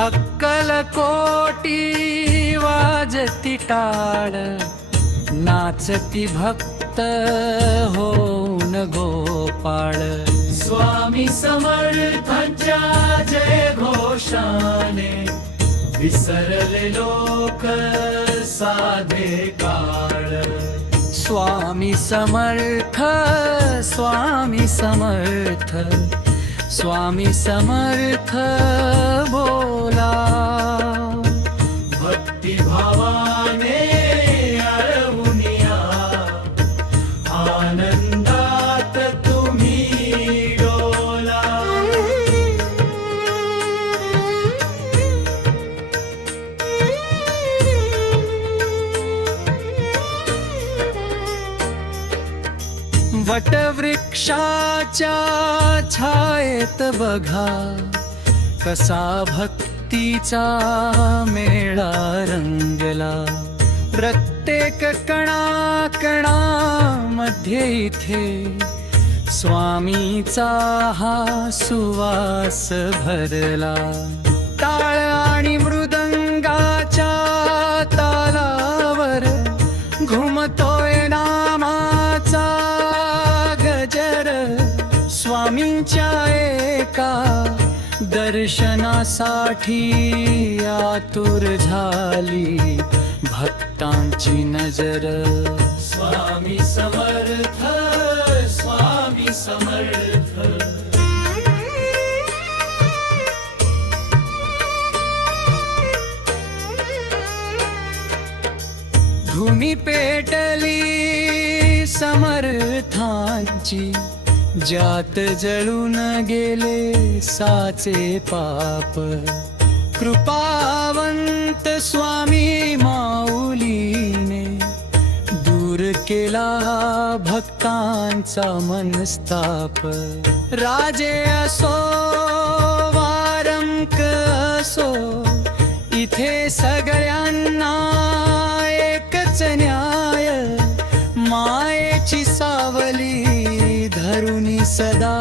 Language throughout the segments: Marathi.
अक्कलकोटी वाजती टाळ, नाचती भक्त होऊन गोपाळ. स्वामी समर्थांच्या जय घोषाने विसरले लोक साधे काळ. स्वामी समर्थ, स्वामी समर्थ, स्वामी समर्थ बोला. भक्तिभावाने अळवूनिया, आनंदात तुम्ही डोला. वटवृक्षाच्या छायेत बघा, कसा भक्तीचा मेळा रंगला. प्रत्येक कणाकणामध्ये इथे स्वामीचा हा सुवास भरला. टाळ आणि मृदंगाच्या तालावर घुमतोय नामाचा गजर. स्वामींच्या एका दर्शनासाठी आतुर झाली भक्तांची नजर. स्वामी समर्थ, स्वामी समर्थ. धुनी पेटली समर्थांची, ज्यात जळून गेले साचे पाप. कृपावंत स्वामी माऊलीने दूर केला भक्तांचा मनस्ताप. राजे असो वारंक असो, इथे सगळ्यांना एकच न्याय. मायेची सावली धरुनी सदा,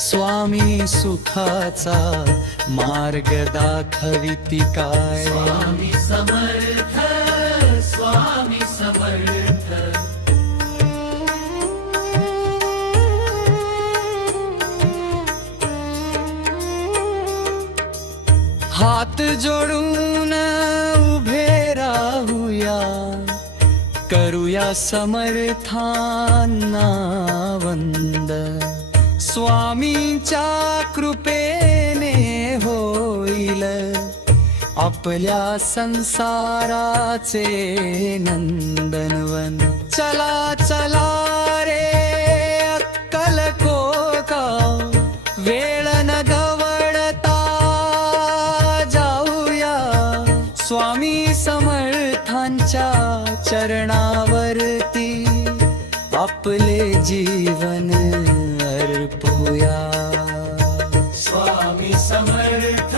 स्वामी सुखाचा मार्ग दाखविती काय. स्वामी समर्थ, स्वामी समर्थ. हात जोडून उभे राहूया, करूया समर्थांना वंदन. स्वामींच्या कृपेने होईल आपल्या संसाराचे नंदनवन. चला चला रे अक्कलकोटा, वेळ न गवळता जाऊया स्वामी समर्थांच्या चरणावरती आपले जीवन अर्पूया. स्वामी समर्थ,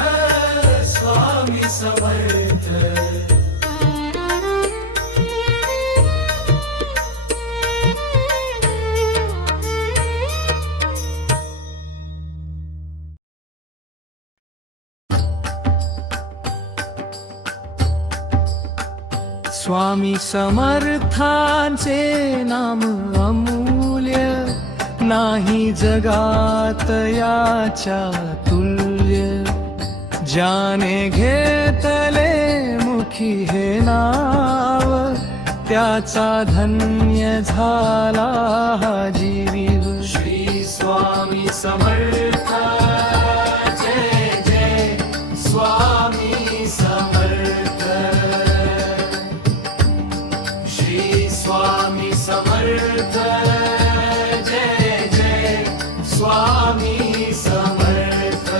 स्वामी समर्थ. स्वामी समर्थांचे नाम अमूल्य, नाही जगात याच्या तुल्य. ज्याने घेतले मुखी हे नाव, त्याचा धन्य झाला हा जीव. श्री स्वामी समर्थ, जय जय स्वामी समर्थ. श्री स्वामी समर्थ, जय जय स्वामी समर्थ.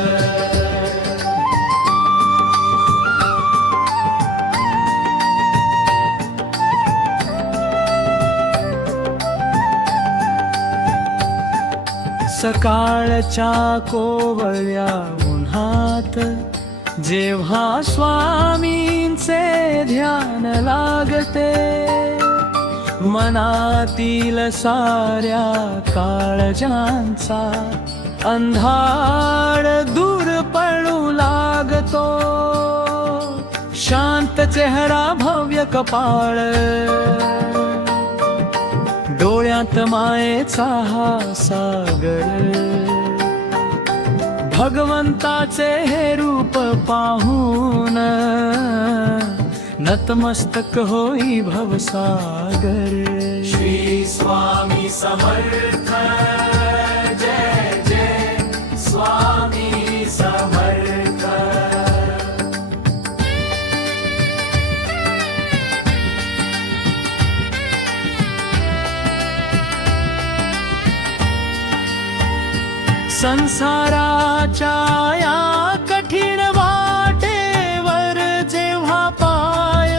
सकाळच्या कोवळ्या उन्हात जेव्हा स्वामींचे ध्यान लागते, मनातील साऱ्या काळजांचा अंधार दूर पळू लाग तो शांत चेहरा भव्य कपाळ डोळ्यात मायेचा हा सागर भगवंताचे हे रूप पाहून नतमस्तक होई भवसागर श्री स्वामी समर्थ जय जय स्वामी समर्थ संसाराच्या या कठीण वाटेवर जेव्हा पाय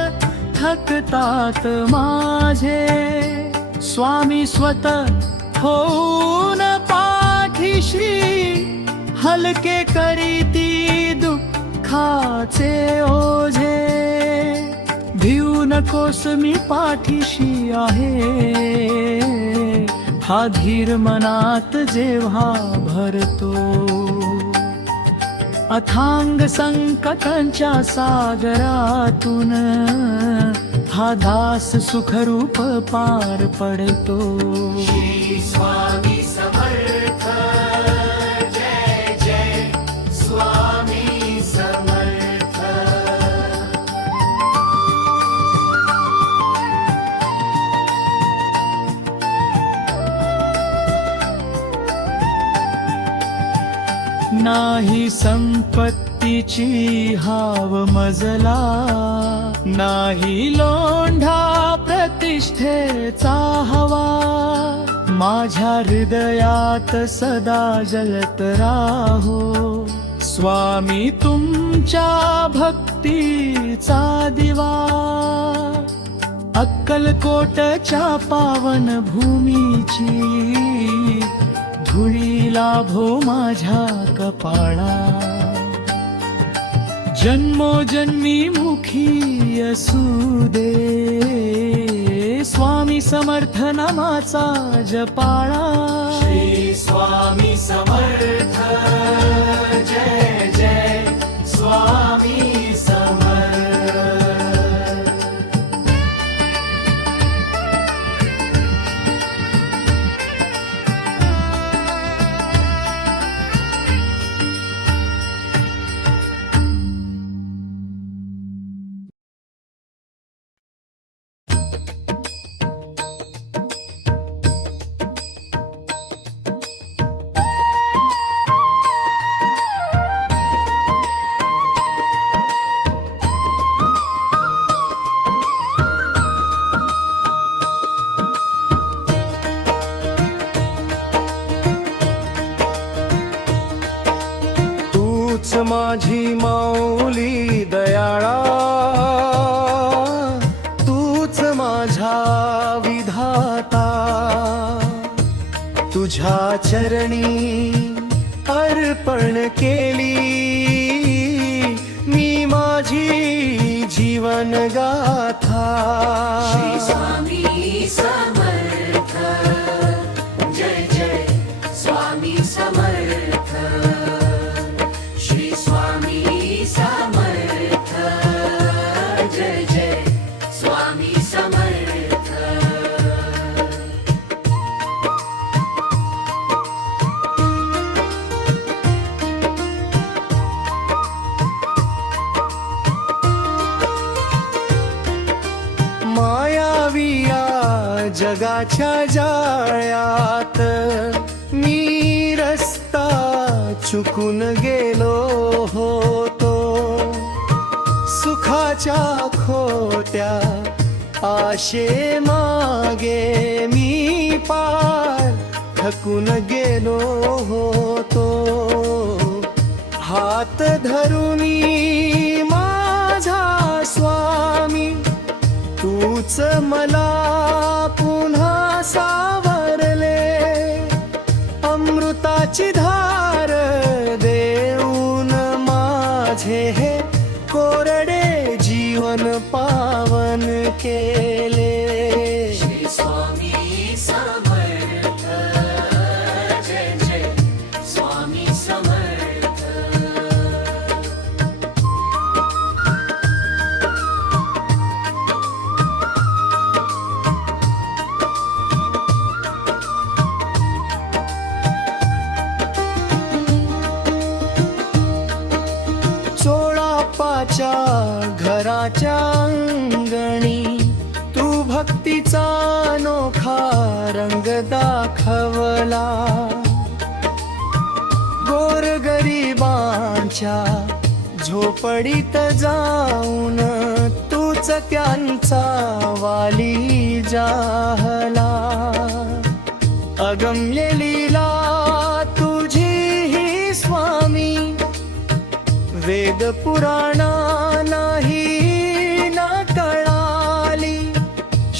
थकतात माझे स्वामी स्वतः होऊन पाठीशी हलके करीती दुःखाचे ओझे भिऊ नकोस मी पाठीशी आहे हा धीर मनात जेव्हा भरतो अथांग संकटांच्या सागरातून हा दास सुखरूप पार पडतो श्री स्वामी समर्थ जय जय स्वामी समर्थ नाही संपत्तीची हाव मजला नाही लोंढा प्रतिष्ठेचा हवा माझ्या हृदयात सदा जलत राहो स्वामी तुमच्या भक्तीचा दिवा अक्कलकोटच्या पावन भूमीची धुळी लाभो माझ्या कपाळा जन्मोजन्मी मुखी असू दे स्वामी समर्थ नामाचा जपाळा श्री स्वामी समर्थ जय जय स्वामी समर्थ माझी माऊली दयाळा तूच माझा विधाता तुझ्या चरणी अर्पण केली मी माझी जीवन गाथा श्री स्वामी समर्थ जय जय स्वामी समर्थ श्री स्वामी समर्थ जय जय स्वामी समर्थ मायाविया जगाच्या जाळ्यात मी रस्ता चुकून गेलो होतो सुखाच्या खोट्या आशे मागे मी पार थकून गेलो होतो हात धरुनी माझा स्वामी तूच मला पुन्हा सावरले अमृताची धार देऊन माझे हे कोरडे जीवन पावन केले श्री स्वामी समर्थ जय जय स्वामी समर्थ हवला, गोरगरिबांच्या झोपडीत जाऊन तूच त्यांचा वाली जाहला. अगम्य लीला तुझी ही स्वामी, वेद पुराणा नाही ना कळाली.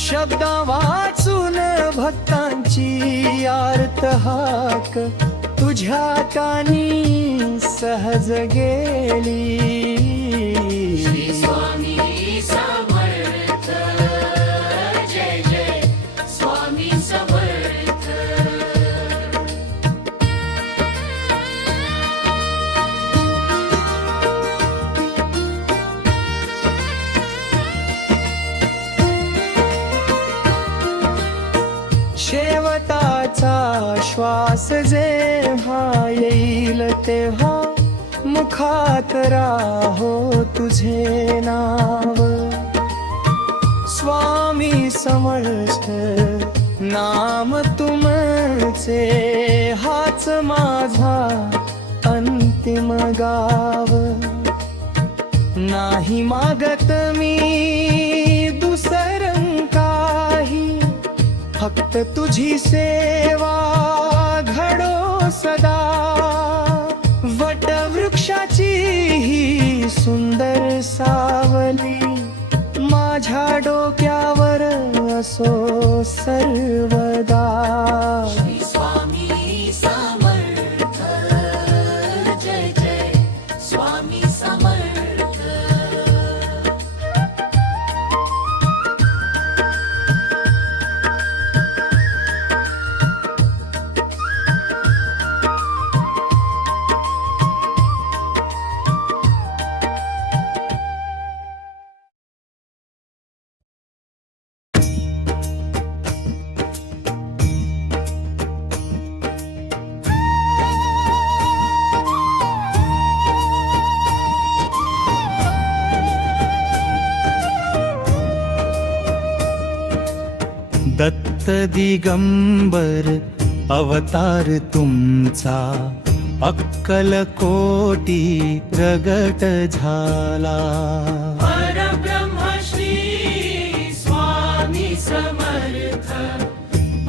शब्दा वाचून भक्तांची आर्त हाक तुझ्या कानी सहज गेली. श्री स्वामी समर्थ, जय जय स्वामी समर्थ. शेवटाचा श्वास जेव्हा येईल तेव्हा मुखात राहो तुझे नाव. स्वामी समर्थ नाम तुमचे, हाच माझा अंतिम गाव. नाही मागत मी दुसरं काही, फक्त तुझी सेवा घडो सदा. वटवृक्षाची ही सुंदर सावली माझ्या डोक्यावर असो सर्वदा. श्री स्वामी समर्थ, जय जय स्वामी समर्थ. दत्त दिगंबर अवतार तुमचा, अक्कलकोटी प्रगट झाला. परब्रह्म श्री स्वामी समर्थ,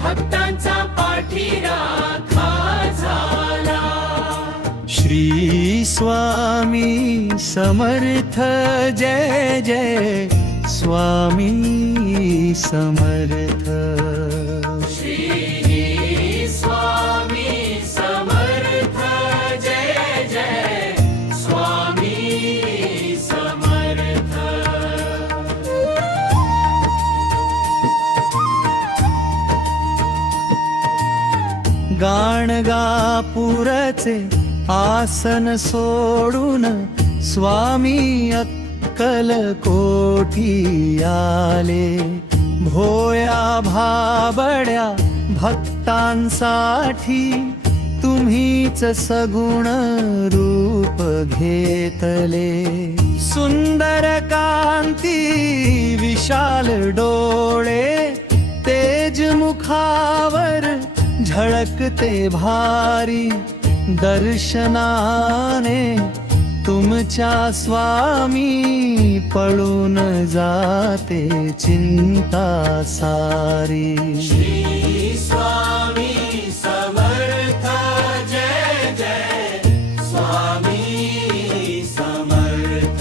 भक्तांचा पाठीराखा झाला. श्री स्वामी समर्थ, जय जय स्वामी समर्थ. श्री स्वामी समर्थ, जय जय स्वामी समर्थ. गाणगापूरचे आसन सोडून स्वामी अक्कलकोटी आले. भोया भाबड्या भक्तांसाठी तुम्हीच सगुण रूप घेतले. सुंदर कांती विशाल डोळे, तेज मुखावर झळकते भारी. दर्शनाने तुमच्या स्वामी पळून जाते चिंता सारी. श्री स्वामी समर्थ, जय जय स्वामी समर्थ.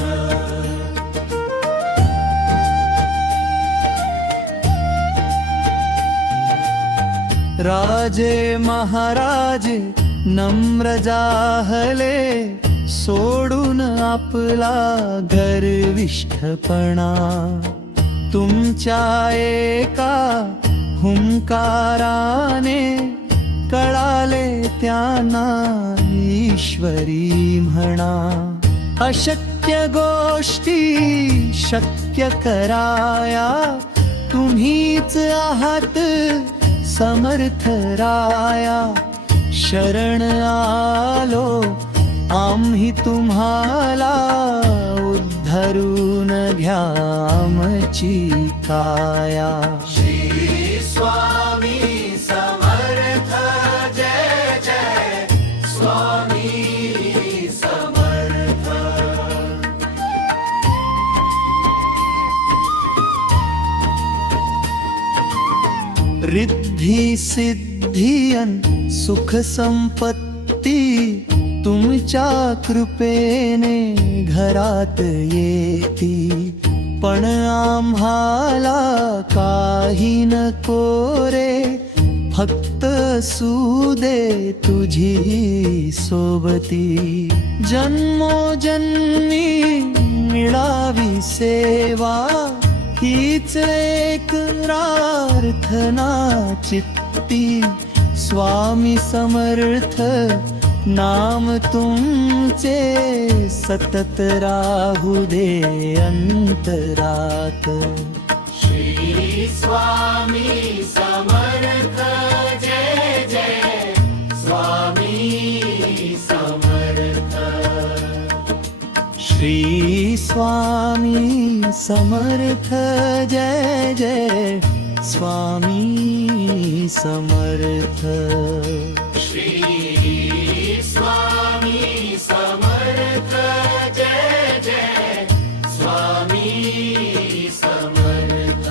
राजे महाराजे नम्र जाहले, सोडून आपला गर्विष्ठपणा. तुमच्या एका हुंकाराने कळाले त्यांना ईश्वरी म्हणा. अशक्य गोष्टी शक्य कराया तुम्हीच आहात समर्थ राया. शरण आलो आम्ही तुम्हाला, उद्धरून घ्या आमची काया. श्री स्वामी समर्थ, रिद्धी सिद्धी अन सुख संपत्ती तुमच्या कृपेने घरात येती, पण आम्हाला काही नको रे, फक्त सुदे तुझी सोबती. जन्मोजन्मी मिळावी सेवा, हीच एक प्रार्थना चित्ती. स्वामी समर्थ नाम तुमचे सतत राहू दे अंतरात. श्री स्वामी समर्थ जय जय स्वामी समर्थ. श्री स्वामी समर्थ जय जय स्वामी समर्थ. श्री स्वामी समर्थ जय जय स्वामी समर्थ.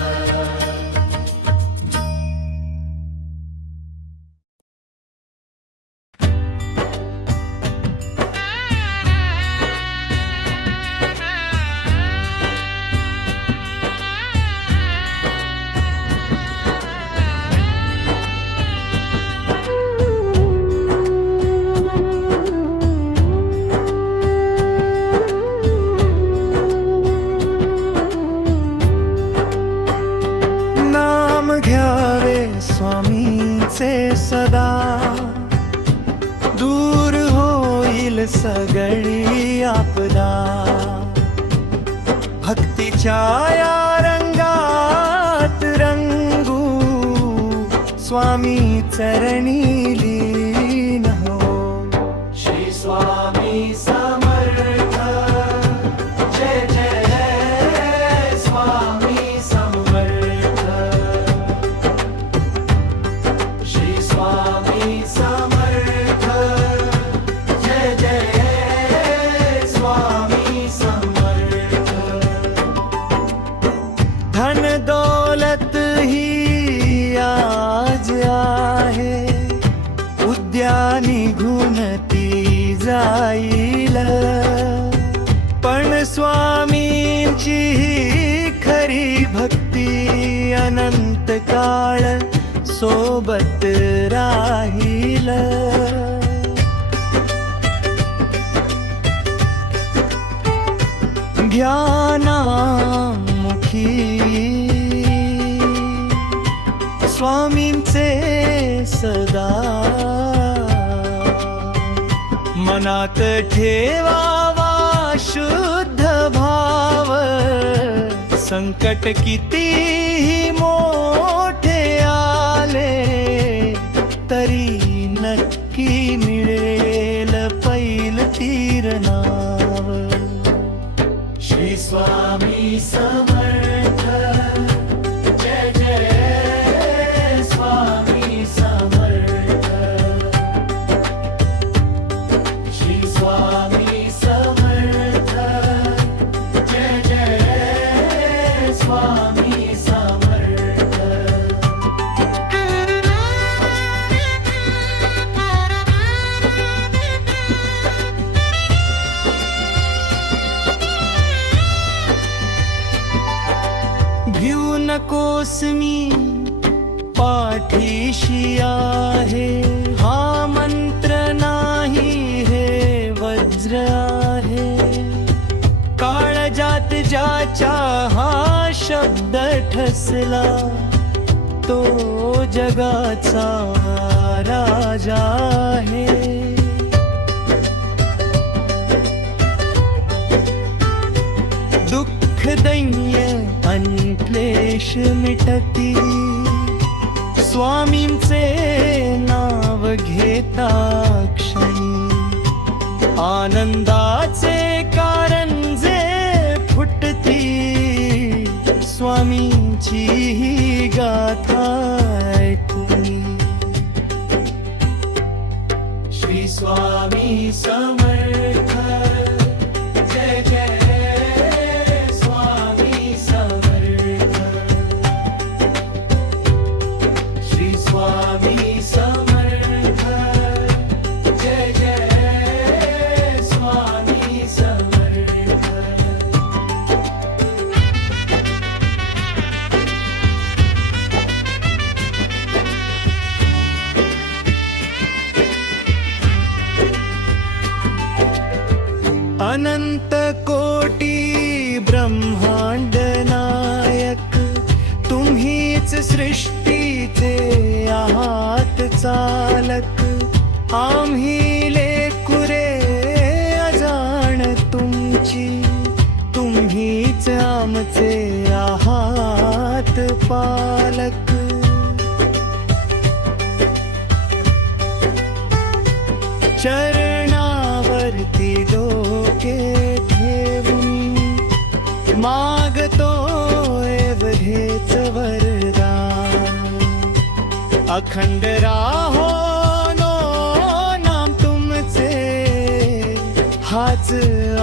स्वामींचे सदा, दूर होईल सगळी आपदा. भक्तीच्या या रंगात रंगू, स्वामी चरणी लीन हो. श्री स्वामी समर्थ जय जय स्वामी समर्थ. श्री स्वामी समर्थ जय जय स्वामी समर्थ. धन दौलत ही आज आहे, उद्या निघून ती जाईल, पण स्वामींची ही खरी भक्ती अनंत काळ सोबत राहील. ज्ञानामुखी स्वामींचे सदा, मनात ठेवावा शुद्ध भाव. संकट कितीही मोठे आले, तरी नक्की मिळेल पैल तीर नाव. श्री स्वामी समर्थ जय जय स्वामी समर्थ. श्री स्वामी समर्थ जय जय स्वामी समर्थ. भिऊ नकोस मी पाठीशी आहे, हा मंत्र नाही हे वज्र आहे. काळजात ज्याच्या हा शब्द ठसला, तो जगाचा राजा आहे. दुःख दैन्य आणि क्लेश मिटती, स्वामींचे नाव घेता क्षणी. आनंदाचे कारंजे फुटती, स्वामींची ही गाथा ऐकून. श्री स्वामी समर्थ जय जय स्वामी समर्थ. श्री अनंत कोटी ब्रह्मांड नायक तुम्हीच सृष्टीचे आहात चालक आम्ही लेकुरे अजाण तुमची तुम्हीच आमचे आहात पालक चरणावरती डोके ठेवून मागतो एवढेच वरदान अखंड राहो नो नाम तुमचे हाच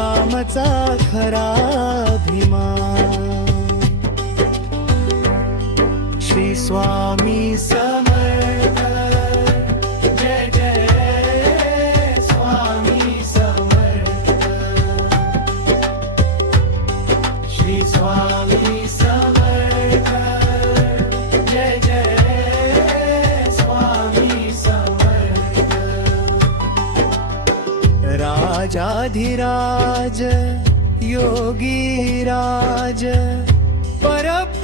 आमचा खरा अभिमान श्री स्वामी समर्थ जय जय स्वामी समर्थ श्री स्वामी समर्थ जय जय स्वामी समर्थ राजाधिराज योगी राज परब्रह्म